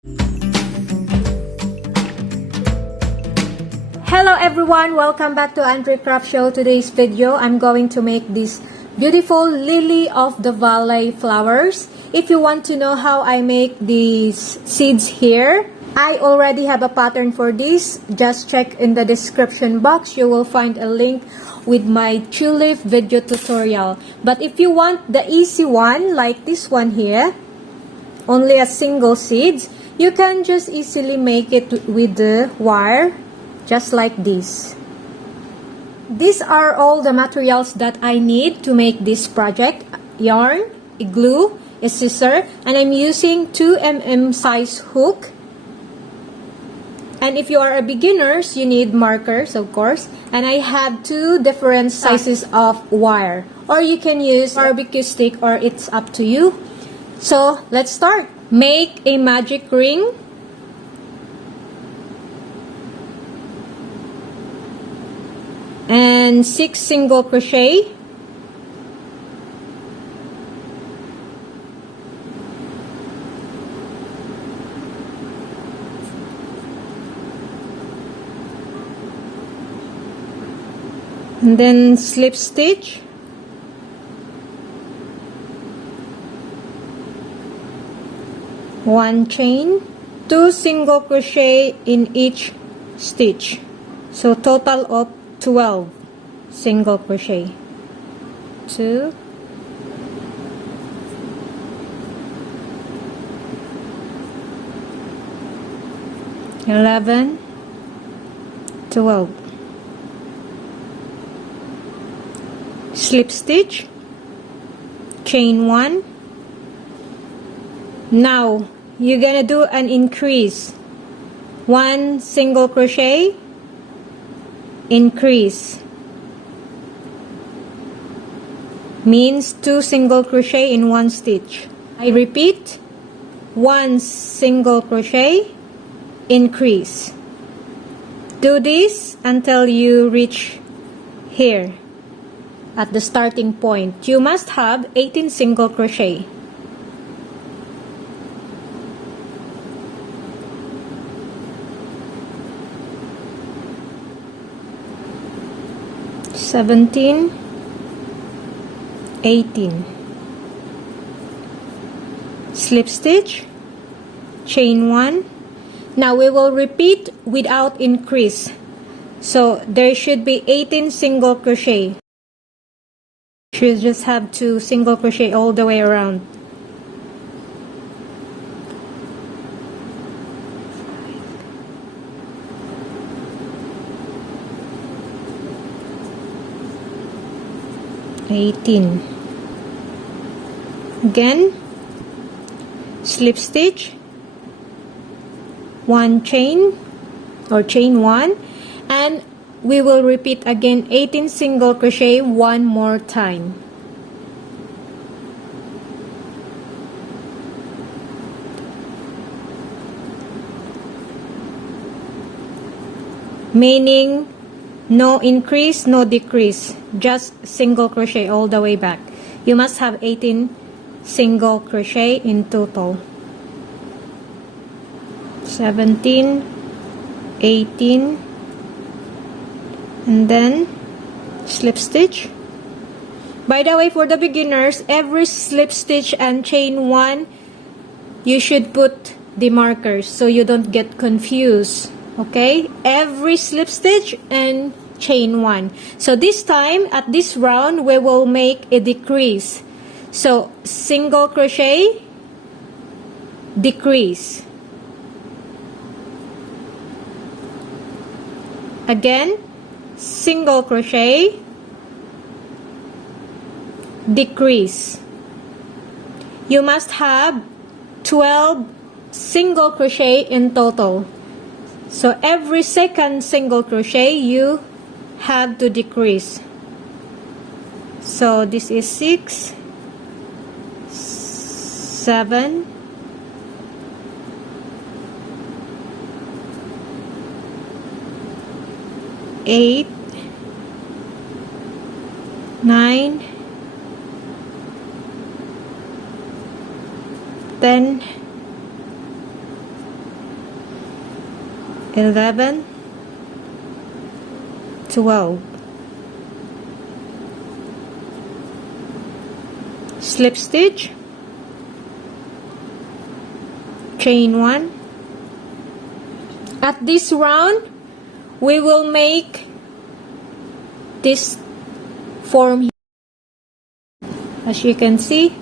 Hello everyone, welcome back to Andre Craft Show. Today's video, I'm going to make this beautiful lily of the valley flowers. If you want to know how I make these seeds here, I already have a pattern for this. Just check in the description box. You will find a link with my tulip video tutorial. But if you want the easy one, like this one here, only a single seeds, you can just easily make it with the wire. Just like this. These are all the materials that I need to make this project. Yarn, a glue, a scissor, and I'm using 2mm size hook. And if you are a beginners, you need markers, of course. And I have 2 different sizes of wire. Or you can use barbecue stick, or it's up to you. So let's start. Make a magic ring. And 6 single crochet, and then slip stitch, one chain, 2 single crochet in each stitch, so total of 12 single crochet. 2, 11, 12. Slip stitch, chain 1. Now you're gonna do an increase. 1 single crochet, increase, means 2 single crochet in 1 stitch. I repeat, 1 single crochet, increase. Do this until you reach here at the starting point. You must have 18 single crochet. (17), 18. Slip stitch, chain 1. Now we will repeat without increase. So there should be 18 single crochet. You just have to single crochet all the way around. Again, slip stitch, 1 chain or chain 1, and we will repeat again 18 single crochet one more time. Meaning no increase, no decrease, just single crochet all the way back. You must have 18 single crochet in total. 17, 18, and then slip stitch. By the way, for the beginners, every slip stitch and chain 1, you should put the markers so you don't get confused. Okay, every slip stitch and chain 1. So this time at this round we will make a decrease. So single crochet, decrease. Again, single crochet, decrease. You must have 12 single crochet in total. So every second single crochet you have to decrease. So this is 6, 7, 8, 9, 10, 11, 12. Slip stitch, chain 1. At this round, we will make this form here. As you can see,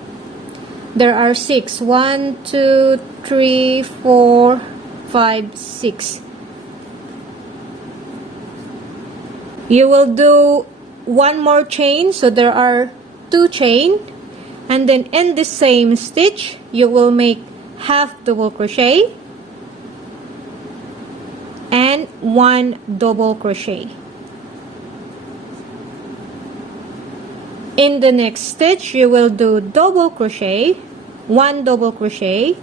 there are 6. 1, 2, 3, 4, 5, 6. You will do one more chain, so there are 2 chain, and then in the same stitch you will make half double crochet and 1 double crochet. In the next stitch you will do double crochet, 1 double crochet,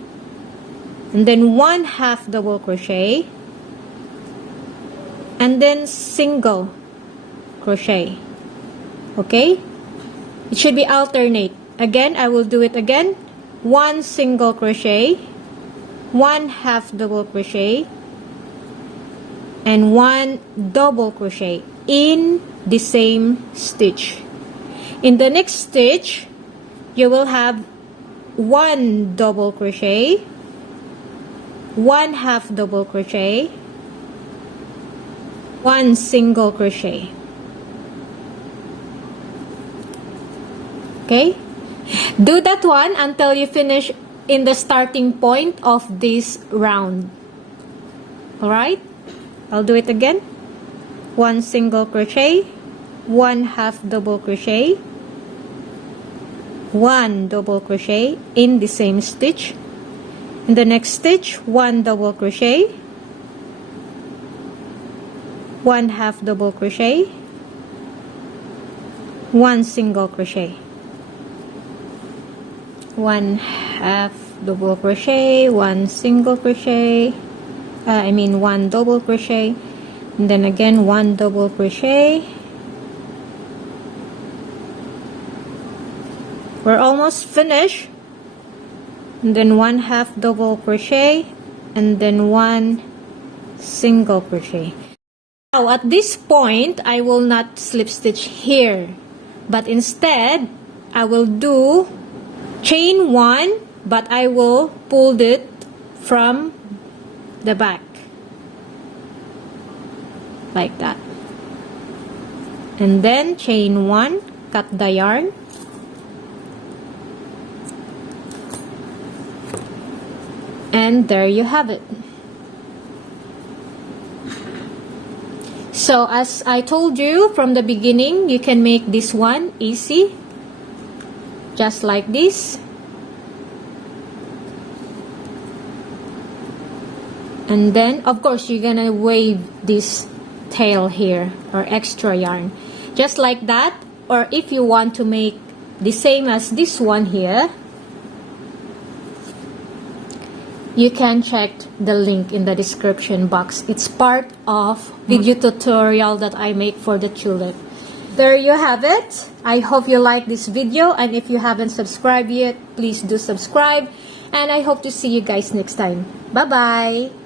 and then 1 half double crochet, and then single crochet. Okay, it should be alternate. Again, I will do it again. 1 single crochet, 1 half double crochet, and 1 double crochet in the same stitch. In the next stitch you will have 1 double crochet, 1 half double crochet, 1 single crochet. Okay, do that one until you finish in the starting point of this round. Alright, I'll do it again. 1 single crochet, 1 half double crochet, 1 double crochet in the same stitch. In the next stitch, 1 double crochet, 1 half double crochet, 1 single crochet, 1 half double crochet, 1 single crochet, 1 double crochet, and then again 1 double crochet. We're almost finished. And then 1 half double crochet, and then 1 single crochet. Now at this point I will not slip stitch here, but instead I will do chain 1, but I will pull it from the back like that, and then chain 1, cut the yarn, and there you have it. So as I told you from the beginning, you can make this one easy, just like this. And then of course you're gonna wave this tail here, or extra yarn, just like that. Or if you want to make the same as this one here, you can check the link in the description box. It's part of video tutorial that I make for the tulip. There you have it. I hope you like this video, and if you haven't subscribed yet, please do subscribe, and I hope to see you guys next time. Bye bye.